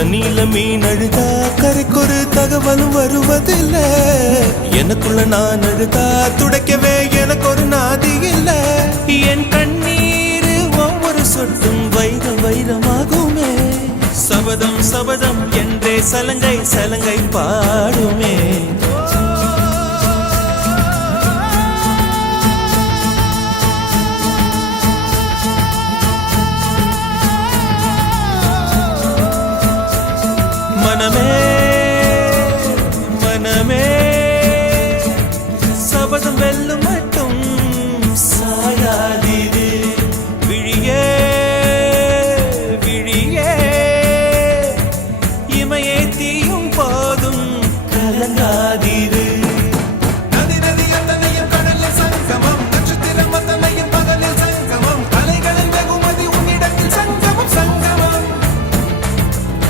தண்ணியில மீன் அழுதா கரைக்கொரு தகவலும் வருவதில்லை. எனக்குள்ள நான் அழுதா துடைக்கவே எனக்கு ஒரு நாதி இல்லை. என் கண்ணீர் ஒவ்வொரு சொட்டும் வைரம் வைரமாகுமே. சபதம் சபதம் என்றே சலங்கை சலங்கை பாடுமே. மனமே